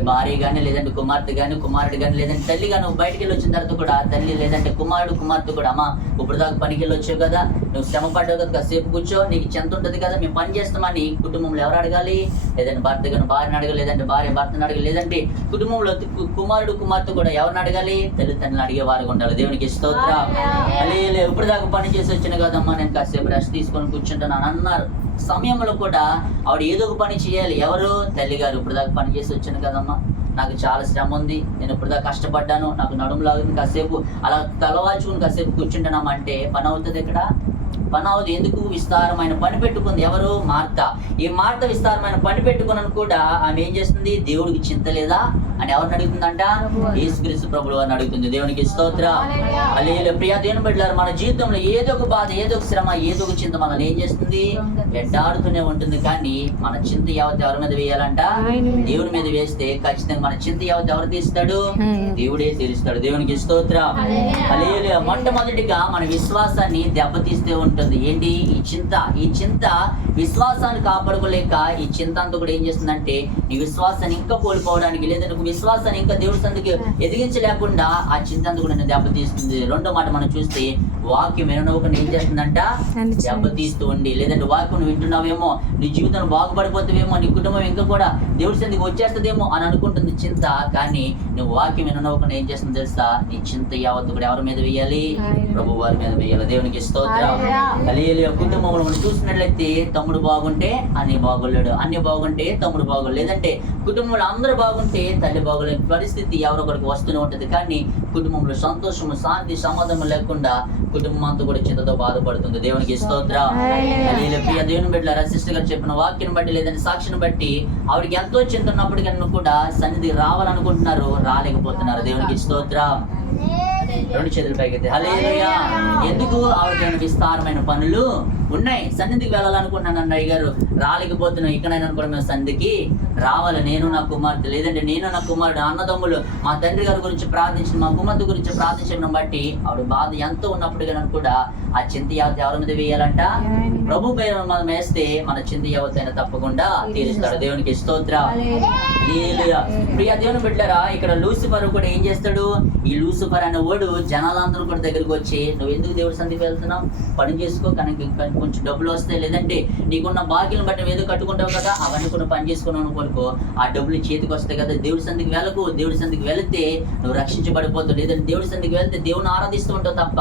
భార్య కానీ, లేదంటే కుమార్తె కానీ, కుమారుడు కానీ, లేదంటే తల్లి కానీ. నువ్వు బయటికి వెళ్ళి వచ్చిన తర్వాత కూడా తల్లి లేదంటే కుమార్తె కూడా, అమ్మా ఇప్పుడు దాకా పనికి వెళ్ళి వచ్చావు కదా, నువ్వు శ్రమ పడ్డావు కదా, కాసేపు కూర్చో, నీకు చెంత ఉంటుంది కదా, మేము పని చేస్తామని కుటుంబంలో ఎవరు అడగాలి? లేదంటే భర్త కానీ భార్యను అడగాలి, లేదంటే భార్య భర్తను అడగాలి, లేదంటే కుటుంబంలో కుమారుడు కుమార్తె కూడా ఎవరిని అడగాలి? తల్లిదండ్రులు అడిగేవారు ఉండాలి. దేవునికి స్తోత్రం. లేదు ఇప్పుడు దాకా పని చేసి వచ్చిన కదమ్మా, నేను కాసేపు రెస్ట్ తీసుకొని కూర్చుంటాను అని అన్నారు సమయంలో కూడా ఆవిడ ఏదో ఒక పని చేయాలి. ఎవరు? తల్లిగారు. ఇప్పుడు దాకా పని చేసి వచ్చాను కదమ్మా, నాకు చాలా శ్రమ ఉంది, నేను ఇప్పుడు దాకా కష్టపడ్డాను, నాకు నడుము లాగుతుంది, కాసేపు అలా తలవాల్చుకుని కాసేపు కూర్చుంటున్నామంటే పని అవుతుంది ఇక్కడ? పని అవదు. ఎందుకు? విస్తారమైన పని పెట్టుకుంది. ఎవరు? మార్త. ఈ మార్త విస్తారమైన పని పెట్టుకున్నాను కూడా ఆమె ఏం చేస్తుంది? దేవుడికి చింత లేదా అని ఎవరిని అడుగుతుందంట? యేసుక్రీస్తు ప్రభువు అని అడుగుతుంది. దేవునికి స్తోత్రం. హల్లెలూయా. ప్రియ దేవుని బిడ్డలారా, మన జీవితంలో ఏదో ఒక బాధ, ఏదో ఒక శ్రమ, ఏదో ఒక చింత మనల్ని ఏం చేస్తుంది? వెంటాడుతూనే ఉంటుంది. కానీ మన చింత యావత్ ఎవరి మీద వేయాలంట? దేవుడి మీద వేస్తే ఖచ్చితంగా మన చింత యావత్ ఎవరు తీస్తాడు? దేవుడే తీరుస్తాడు. దేవునికి స్తోత్రం. హల్లెలూయా. మొట్టమొదటిగా మన విశ్వాసాన్ని దెబ్బతీస్తే ఉంటుంది. ఏంటి? ఈ చింత విశ్వాసాన్ని కాపాడుకోలేక ఈ చింత అంతా కూడా ఏం చేస్తుందంటే నీ విశ్వాసాన్ని ఇంకా కోల్పోవడానికి, లేదా నువ్వు విశ్వాసాన్ని ఇంకా దేవుడి సందుకు ఎదిగించలేకుండా ఆ చింత అంతా కూడా నేను దెబ్బతీస్తుంది. రెండో మాట మనం చూస్తే వాక్యం వినకుండా ఏం చేస్తుందంట? దెబ్బతీస్తూ ఉండి, లేదంటే వాక్యం వింటున్నావేమో, నీ జీవితం బాగుపడిపోతావేమో, నీ కుటుంబం ఇంకా కూడా దేవుడి సందుకు వచ్చేస్తుందేమో అని అనుకుంటుంది చింత. కానీ నువ్వు వాక్యం వినకుండా ఏం చేస్తుంది తెలుసా? నీ చింత యావత్తు కూడా ఎవరి మీద వేయాలి? ప్రభు వారి మీద వేయాలి. దేవునికి స్తోత్రం. హల్లెలూయా. కుటుంబంలో మనం చూసినట్లయితే తమ్ముడు బాగుంటే అన్ని బాగోలేడు, అన్ని బాగుంటే తమ్ముడు బాగోలేదు, లేదంటే కుటుంబంలో అందరూ బాగుంటే తల్లి బాగోలేని పరిస్థితి ఎవరొకరికి వస్తూనే ఉంటుంది. కానీ కుటుంబంలో సంతోషము, శాంతి, సమాధానం లేకుండా కుటుంబం అంతా కూడా చింతతో బాధపడుతుంది. దేవునికి స్తోత్రం. హల్లెలూయా. దేవుని బిడ్డలారా, సిస్టర్ గారు చెప్పిన వాక్యం బట్టి, లేదంటే సాక్షిని బట్టి ఆవిడకి ఎంతో చింత ఉన్నప్పటికీ కూడా సన్నిధి రావాలనుకుంటున్నారు, రాలేకపోతున్నారు. దేవునికి స్తోత్రం. రెండు చేతుల పైకి. హల్లెలూయా. ఎందుకు? ఆవిడకి విస్తారమైన పనులు ఉన్నాయి. సన్నిధికి వెళ్ళాలనుకుంటున్నాను అన్నయ్య గారు, రాలేకపోతున్నాం. ఇక్కడైనా కూడా మేము సన్నిధికి రావాలి. నేను నా కుమార్తె, లేదంటే నేను నా కుమారుడు, అన్నదమ్ములు మా తండ్రి గారి గురించి ప్రార్థించిన, మా కుమార్తె గురించి ప్రార్థించడం బట్టి ఆవిడ బాధ ఎంతో ఉన్నప్పటికీ కూడా ఆ చింత యావత్ ఎవరి మీద వేయాలంట? ప్రభు పేరు మనం వేస్తే మన చింత యావత్ అయినా తప్పకుండా తీరుస్తాడు. దేవునికి స్తోత్రం. హల్లెలూయా. ప్రియ దేవుని బిడ్డలారా, ఇక్కడ లూసిఫర్ కూడా ఏం చేస్తాడు? ఈ లూసిఫర్ అనే వాడు జనాలందరూ కూడా దగ్గరికి వచ్చి, నువ్వు ఎందుకు దేవుడి సన్నిధికి వెళ్తున్నావు? పని చేసుకో, కనుక కొంచెం డబ్బులు వస్తాయి, లేదంటే నీకున్న బాకీలను బట్టి ఏదో కట్టుకుంటావు కదా, అవన్నీ కూడా పని చేసుకున్నావు అనుకో, ఆ డబ్బులు చేతికి వస్తాయి కదా. దేవుడి సన్నిధికి వెళ్ళకు. దేవుడి సన్నిధికి వెళితే నువ్వు రక్షించబడిపోతావు, లేదంటే దేవుడి సన్నిధికి వెళ్తే దేవుని ఆరాధిస్తూ ఉంటావు తప్ప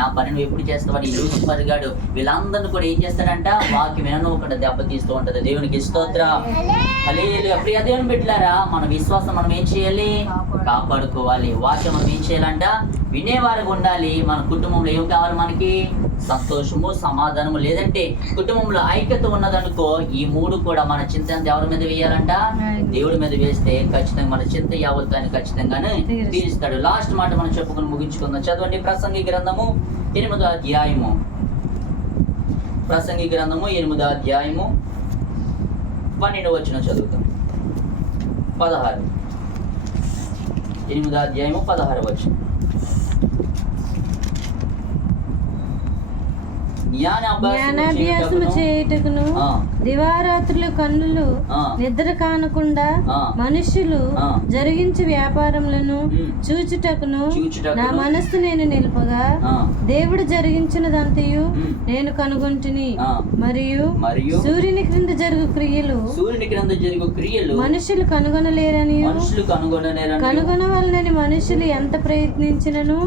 నా పని నువ్వు ఎప్పుడు చేస్తావు? ఈ లూసిఫర్ గాడు వీళ్ళందరినీ కూడా ఏం చేస్తాడంట? వాక్యం వినకుండా దెబ్బతీస్తూ ఉంటది. దేవునికి స్తోత్రం. హల్లెలూయా. ప్రియ దేవుని బిడ్డలారా, మన విశ్వాసం మనం ఏం చేయాలి? కాపాడుకోవాలి. వాక్యం మనం ఏం చేయాలంట? వినేవారికి ఉండాలి. మన కుటుంబంలో ఏం కావాలి? మనకి సంతోషము, సమాధానము, లేదంటే కుటుంబంలో ఐక్యత ఉన్నదనుకో, ఈ మూడు కూడా మన చింత ఎవరి మీద వేయాలంట? దేవుడి మీద వేస్తే ఖచ్చితంగా మన చింత యావత్తాన్ని ఖచ్చితంగానే తీరుస్తాడు. లాస్ట్ మాట మనం చెప్పుకుని ముగించుకుందాం. చదవండి ప్రసంగి గ్రంథము 8వ అధ్యాయము. ప్రసంగి గ్రంథము 8వ అధ్యాయము 12వ వచనం చదువుతాం. 16. 8వ అధ్యాయము 16వ వచనం. జ్ఞానాభ్యాసము చేయుటకును దివారాత్రులు కన్నులు నిద్ర కానకుండా మనుషులు జరిగించు వ్యాపారములను చూచుటకును నా మనస్సు నేను నిలుపగా దేవుడు జరిగించినదంతయు నేను కనుగొంటిని. మరియు సూర్యుని క్రింద జరుగు క్రియలు మనుషులు కనుగొనలేరని, కనుగొనవలనని మనుషులు ఎంత ప్రయత్నించినను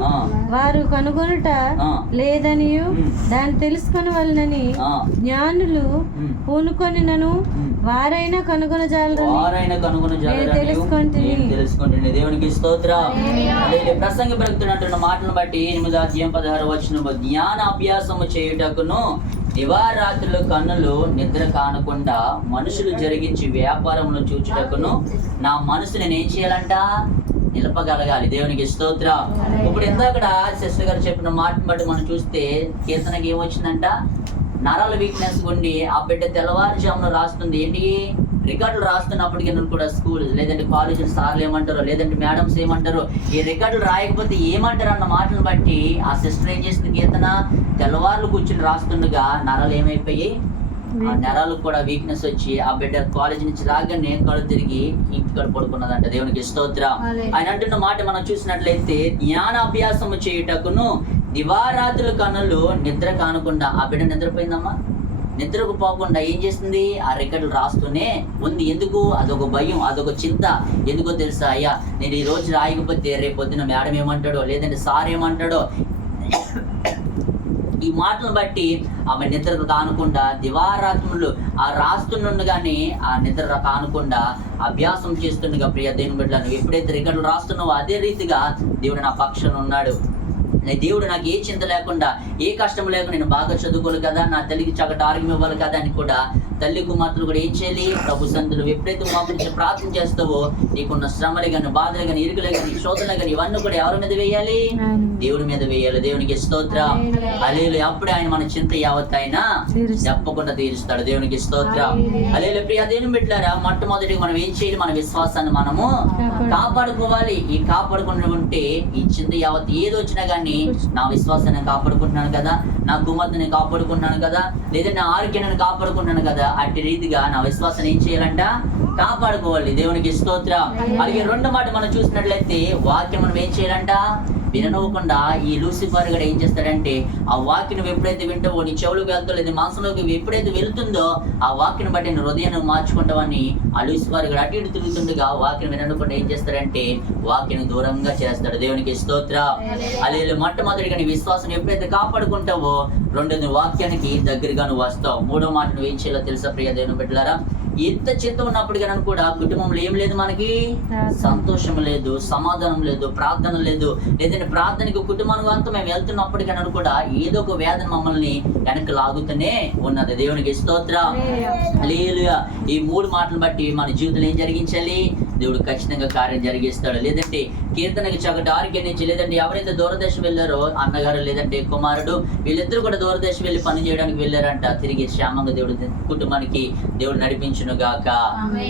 వారు కనుగొనుట లేదనియు, దాన్ని తెలుసుకొని వలనని జ్ఞానులు పూనుకొనినను వారైనా కనుగొనజాలరని తెలుసుకుంటుంది. దేవునికి స్తోత్రం. ప్రసంగి భక్తుడు మాటలను బట్టి 8వ అధ్యాయం 16వ వచనం, జ్ఞాన అభ్యాసము చేయుటకును దివారాత్రులు కన్నులు నిద్ర కానకుండా మనుషులు జరిగించి వ్యాపారమును చూచుటకును నా మనసు నేను ఏం చేయాలంట? నిలపగలగాలి. దేవునికి స్తోత్రం. ఇప్పుడు ఇందాక సిస్టర్ గారు చెప్పిన మాటను బట్టి మనం చూస్తే కీర్తనకి ఏమొచ్చిందంట? నరాల వీక్నెస్ ఉండి ఆ బిడ్డ తెల్లవారుజామున రాస్తుంది. ఏంటి? రికార్డులు రాస్తున్నప్పటికీ కూడా స్కూల్, లేదంటే కాలేజీ సార్లు ఏమంటారో, లేదంటే మేడమ్స్ ఏమంటారో, ఈ రికార్డులు రాయకపోతే ఏమంటారు అన్న మాటలు బట్టి ఆ సిస్టర్ ఏం చేసింది? కీర్తన తెల్లవారులు కూర్చుని రాస్తుండగా నరాలు ఏమైపోయి, ఆ నరాలకు కూడా వీక్నెస్ వచ్చి ఆ బిడ్డ కాలేజీ నుంచి రాగానే కళ్ళు తిరిగి ఇంటికాడ పడుకున్నదంట. దేవునికి స్తోత్రం. ఆయన అంటున్న మాట మనం చూసినట్లయితే, జ్ఞానాభ్యాసము చేయుటకును దివారాత్రుల కన్నులు నిద్ర కానకుండా ఆ బిడ్డ నిద్రపోయిందమ్మా. నిద్రకు పోకుండా ఏం చేస్తుంది? ఆ రికార్డులు రాస్తూనే ఉంది. ఎందుకు? అదొక భయం, అదొక చింత. ఎందుకో తెలుసా? అయ్యా నేను ఈ రోజు రాయకపోతే రేపు పొద్దున మేడం ఏమంటాడో, లేదంటే సార్ ఏమంటాడో. ఈ మాటలను బట్టి ఆమె నిద్ర కానకుండా దివారాత్రులు ఆ రాస్తుండగానే ఆ నిద్ర కానకుండా అభ్యాసం చేస్తుండగా, ప్రియ దేవుని బిడ్డలను ఎప్పుడైతే రికార్డులు రాస్తున్నావో అదే రీతిగా దేవుడు నా పక్షాన ఉన్నాడు, దేవుడు నాకు ఏ చింత లేకుండా, ఏ కష్టం లేకుండా నేను బాగా చదువుకోవాలి కదా, నా తల్లికి చక్కటి ఆరోగ్యం ఇవ్వాలి కదా అని కూడా తల్లి కుమార్తెలు కూడా ఏం చేయాలి? ప్రభు సన్నిధిలో ఎప్పుడైతే మోకరించి ప్రార్థన చేస్తావో నీకున్న శ్రమలే కానీ, బాధలే కానీ, ఇరుకులే కానీ, శోధనలే కానీ ఇవన్నీ కూడా ఎవరి మీద వేయాలి? దేవుడి మీద వేయాలి. దేవునికి స్తోత్రం. హల్లెలూయా. అప్పుడే ఆయన మన చింత యావత్ ఆయన తప్పకుండా తీరుస్తాడు. దేవునికి స్తోత్రం. హల్లెలూయా. ప్రియ దేవుని బిడ్డలారా, మొట్టమొదటిగా మనం ఏం చేయాలి? మన విశ్వాసాన్ని మనము కాపాడుకోవాలి. ఈ కాపాడుకుంటూ ఉంటే ఈ చింత యావత్ ఏది వచ్చినా కానీ నా విశ్వాసాన్ని కాపాడుకుంటున్నాను కదా, నా కుమార్తెని కాపాడుకుంటున్నాను కదా, లేదా నా ఆరోగ్యాన్ని కాపాడుకుంటున్నాను కదా, అట్టి రీతిగా నా విశ్వాసాన్ని ఏం చేయాలంట? కాపాడుకోవాలి. దేవునికి స్తోత్రం. అలాగే రెండో మాట మనం చూసినట్లయితే వాక్యం మనం ఏం చేయాలంట? విననవ్వకుండా ఈ లూసిఫర్ గడు ఏం చేస్తాడంటే ఆ వాక్యం ఎప్పుడైతే వింటావో నీ చెవులకు వెళ్తావు, లేదా మనసులోకి ఎప్పుడైతే వెళుతుందో ఆ వాక్యం బట్టి నీ హృదయాన్ని మార్చుకుంటావని ఆ లూసిఫర్ గడు అటు ఇటు తిరుగుతుండగా వాక్యం వినకుండా ఏం చేస్తాడంటే వాక్యం దూరంగా చేస్తాడు. దేవునికి స్తోత్రం. అలాగే మొట్టమొదటిగా నీ విశ్వాసం ఎప్పుడైతే కాపాడుకుంటావో రెండోది వాక్యానికి దగ్గరగా నువ్వు వస్తావు. మూడో మాట నువ్వు ఏం చేయాలో తెలుసా ప్రియ దేవుని బిడ్డలారా? ఎంత చింత ఉన్నప్పుడు కానీ కూడా కుటుంబంలో ఏం లేదు, మనకి సంతోషం లేదు, సమాధానం లేదు, ప్రార్థన లేదు. లేదంటే ప్రార్థనకి కుటుంబానికి అంతా మేము వెళ్తున్నప్పటికైనా కూడా ఏదో ఒక వేదన మమ్మల్ని వెనక్కి లాగుతూనే ఉన్నది. దేవునికి స్తోత్రం. హల్లెలూయా. ఈ మూడు మాటలు బట్టి మన జీవితంలో ఏం జరిగించాలి? దేవుడు ఖచ్చితంగా కార్యం జరిగిస్తాడు. లేదంటే కీర్తనకి చక్కటి ఆరోగ్యం నుంచి, లేదంటే ఎవరైతే దూరదేశం వెళ్ళారో అన్నగారు లేదంటే కుమారుడు వీళ్ళిద్దరూ కూడా దూరదేశం వెళ్ళి పని చేయడానికి వెళ్ళారంట. తిరిగి క్షేమంగా దేవుడు కుటుంబానికి దేవుడు నడిపించును గాక.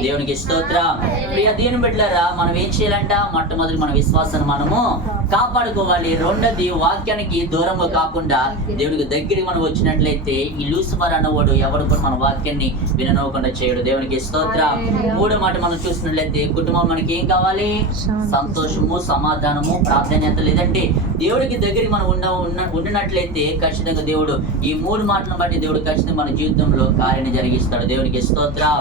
దేవునికి స్తోత్రం. ప్రియ దేవుని బిడ్డలారా, మనం ఏం చేయాలంట? మొట్టమొదటి మన విశ్వాసాన్ని మనము కాపాడుకోవాలి. రెండోది వాక్యానికి దూరంగా కాకుండా దేవునికి దగ్గరికి మనం వచ్చినట్లయితే ఈ లూసిఫర్ అన్నవాడు ఎవడు కూడా మన వాక్యాన్ని విననవ్వకుండా చేయడు. దేవునికి స్తోత్రం. మూడో మాట మనం చూసినట్లయితే కుటుంబం మనకి ఏం కావాలి? సంతోషము, సమాధానము, ప్రాధాన్యత. లేదంటే దేవుడికి దగ్గరికి మనం ఉండినట్లయితే ఖచ్చితంగా దేవుడు ఈ మూడు మాటలను బట్టి దేవుడు ఖచ్చితంగా మన జీవితంలో కార్యాన్ని జరిగిస్తాడు. దేవునికి స్తోత్రం.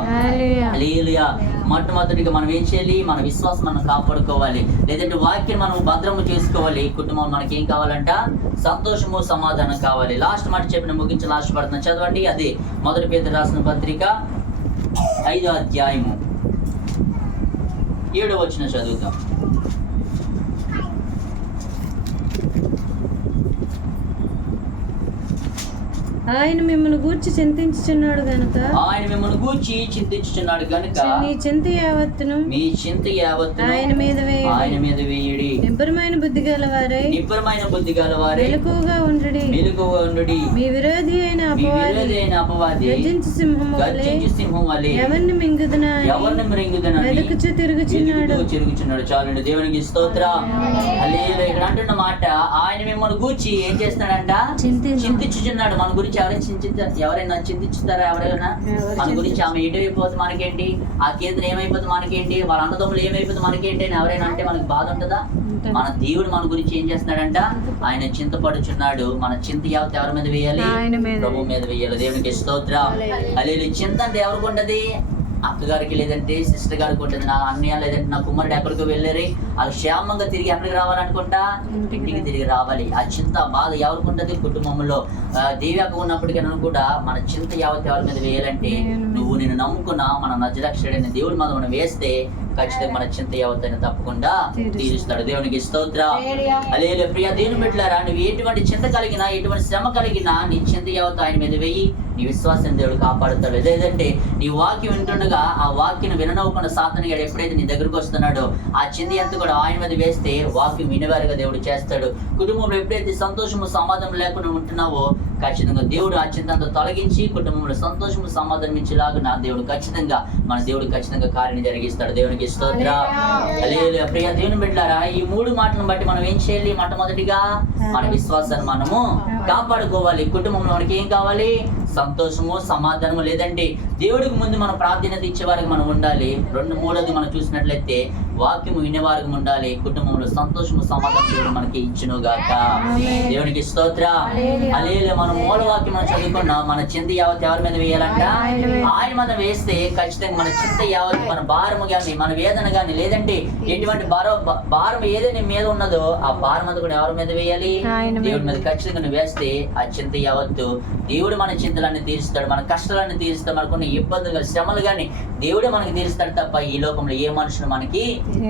హల్లెలూయా. మొట్టమొదటిగా మనం ఏం చేయాలి? మన విశ్వాసం మనం కాపాడుకోవాలి. లేదంటే వాక్యం మనం భద్రము చేసుకోవాలి. కుటుంబం మనకి ఏం కావాలంట? సంతోషము, సమాధానం కావాలి. లాస్ట్ మాట చెప్పిన ముగించి లాస్ట్ పడుతున్నా చదవండి. అది 1 పేతురు రాసిన పత్రిక 5వ అధ్యాయము 7వ వచనం చదువుతాం. ఆయన మిమ్మల్ని గూర్చి చింతించుచున్నాడు గనుక మీ చింత యావత్తును ఆయన మీద వేయుడి. నిబ్బరమైన బుద్ధి గలవారై మెలకువగా ఉండుడి. మీ విరోధి అయిన అపవాది గర్జించు సింహము వలె ఎవరిని మింగుదునా వెదకుచు తిరుగుచున్నాడు. చాలండి. దేవునికి స్తోత్రం. హల్లెలూయా. ఇక్కడ అంటున్న మాట ఆయన మిమ్మల్ని గూర్చి ఏం చేస్తున్నాడంట? చింతించుచున్నాడు. మన గురించి ఎవరైనా చింతించుతారా? ఎవరైనా మన గురించి ఆమె ఎటువైపోతుంది మనకేంటి, ఆ కీర్తన ఏమైపోతుంది మనకేంటి, వాళ్ళ అన్నదమ్ములు ఏమైపోతుంది మనకేంటి అని ఎవరైనా అంటే మనకి బాధ ఉంటుందా? మన దేవుడు మన గురించి ఏం చేస్తున్నాడంట? ఆయన చింతపడుచున్నాడు. మన చింత యావత్ ఎవరి మీద వేయాలి? ప్రభు మీద వేయాలి. దేవునికి స్తోత్రం. హల్లెలూయా. చింత అంటే ఎవరికి ఉంటది? అక్కగారికి, లేదంటే సిస్టర్ గారికి ఉంటుంది. నా అన్నయ్య లేదంటే నా కుమారుడు ఎక్కడికి వెళ్ళారు, వాళ్ళు క్షేమంగా తిరిగి ఎక్కడికి రావాలనుకుంటా? ఇంటికి తిరిగి రావాలి. ఆ చింత బాధ ఎవరికి ఉంటుంది? కుటుంబంలో దేవ్యాక ఉన్నప్పటికైనా కూడా మన చింత యావత్ ఎవరి మీద వేయాలంటే నువ్వు నేను నమ్ముకున్న మన నజరక్షుడైన దేవుడి మీద మనం వేస్తే ఖచ్చితంగా మన చింత యావత్తైనా తప్పకుండా తీరుస్తాడు. దేవునికి స్తోత్రం. హల్లెలూయా. ప్రియ దేవుని బిడ్డలారా, నువ్వు ఎటువంటి చింత కలిగినా, ఎటువంటి శ్రమ కలిగినా నీ చింత యావత్ ఆయన మీద వేయి. నీ విశ్వాసం దేవుడు కాపాడుతాడు. లేదంటే నీ వాక్యం వింటుండగా ఆ వాక్యం విననవ్వకుండా సాతాను గాడు ఎప్పుడైతే నీ దగ్గరకు వస్తున్నాడో ఆ చింత ఎంత కూడా ఆయన మీద వేస్తే వాక్యం వినేవారుగా దేవుడు చేస్తాడు. కుటుంబంలో ఎప్పుడైతే సంతోషము, సమాధానం లేకుండా ఉంటున్నావో ఖచ్చితంగా దేవుడు ఆ చింత అంతా తొలగించి కుటుంబంలో సంతోషము, సమాధానం ఇచ్చేలాగా నా దేవుడు ఖచ్చితంగా మన దేవుడు ఖచ్చితంగా కార్యం జరిగిస్తాడు. దేవునికి స్తోత్రం. హల్లెలూయా. ప్రియ దేవుని బిడ్డలారా, ఈ మూడు మాటలను బట్టి మనం ఏం చేయాలి? మొట్టమొదటిగా మన విశ్వాసాన్ని మనము కాపాడుకోవాలి. కుటుంబంలో మనకి ఏం కావాలి? సంతోషము, సమాధానము. లేదంటే దేవుడికి ముందు మనం ప్రాధాన్యత ఇచ్చేవారికి మనం ఉండాలి. మూడోది మనం చూసినట్లయితే వాక్యము వినేవారికి ఉండాలి. కుటుంబంలో సంతోషము, సమాధానం దేవుడు మనకి ఇచ్చును గాక. దేవునికి స్తోత్రం. హల్లెలూయా. మనం మూలవాక్యం మనం చదువుకున్నాం. మన చింత యావత్ ఎవరి మీద వేయాలంట? ఆయన మీద వేస్తే ఖచ్చితంగా మన చింత యావత్, మన భారము కానీ, మన వేదన కానీ, లేదంటే ఎటువంటి భారం ఏదైనా మీద ఉన్నదో ఆ భారం అంతా కూడా ఎవరి మీద వేయాలి? దేవుడి మీద ఖచ్చితంగా నువ్వు వేస్తే ఆ చింత యావత్తు దేవుడు మన చింత బాధ్యతలన్నీ తీరుస్తాడు, మన కష్టాలన్నీ తీరుస్తాడు, మనకున్న ఇబ్బందులు శ్రమలు కానీ దేవుడే మనకి తీరుస్తాడు తప్ప ఈ లోకంలో ఏ మనుషులు మనకి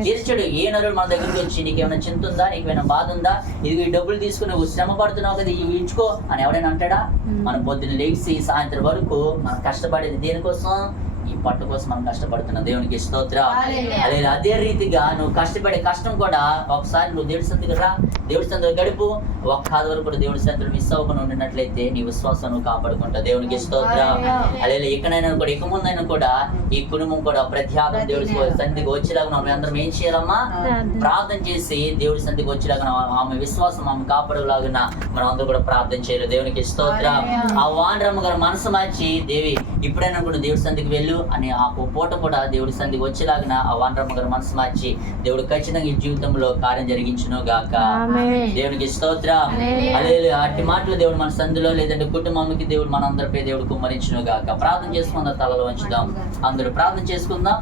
తీర్చడు. ఏ నరుడు మన దగ్గరికి వచ్చి నీకేమైనా చింత ఉందా, నీకేమైనా బాధ ఉందా, ఇది ఈ డబ్బులు తీసుకుని నువ్వు శ్రమ పడుతున్నావు కదా ఇవి ఇచ్చుకో అని ఎవడైనా అంటాడా? మనం పొద్దున్న లేచి సాయంత్రం వరకు మనం కష్టపడేది దేనికోసం? ఈ పట్టు కోసం మనం కష్టపడుతున్నాం. దేవునికి స్తోత్రం. అదే రీతిగా నువ్వు కష్టపడే కష్టం కూడా ఒకసారి నువ్వు దేవుడి సంధికి రా, దేవుడి సంధిలో గడుపు. ఒక్క వరకు కూడా దేవుడి సంధిలో మిస్ అవ్వకుండా ఉండినట్లయితే నీ విశ్వాసం నువ్వు కాపాడుకుంటావు. దేవునికి స్తోత్రం. అదే ఎక్కడైనా కూడా ఇక ముందైనా కూడా ఈ కుటుంబం కూడా ప్రత్యేకం దేవుడి సంధికి వచ్చేలాగా మనం అందరం ఏం చేయాలమ్మా? ప్రార్థన చేసి దేవుడి సంధికి వచ్చేలాగా ఆమె విశ్వాసం ఆమె కాపాడేలాగా మనం అందరూ కూడా ప్రార్థన చేయాలి. దేవునికి స్తోత్రం. ఆ వానరమ్మ గారు మనసు మార్చి దేవి ఇప్పుడైనా కూడా దేవుడి సంధికి వెళ్ళు అని ఆ పూట కూడా దేవుడి సంధికి వచ్చేలాగిన ఆ వానరమ్మ గారు మనసు మార్చి దేవుడు ఖచ్చితంగా ఈ జీవితంలో కార్యం జరిగించును గాక. దేవునికి స్తోత్రం. హల్లెలూయా. అట్టి మాటలు దేవుడు మన సంధిలో లేదంటే కుటుంబానికి దేవుడు మనందరిపై దేవుడు కుమ్మరించును గాక. ప్రార్థన చేసుకుందాం, తలలో వంచుదాం, అందరూ ప్రార్థన చేసుకుందాం.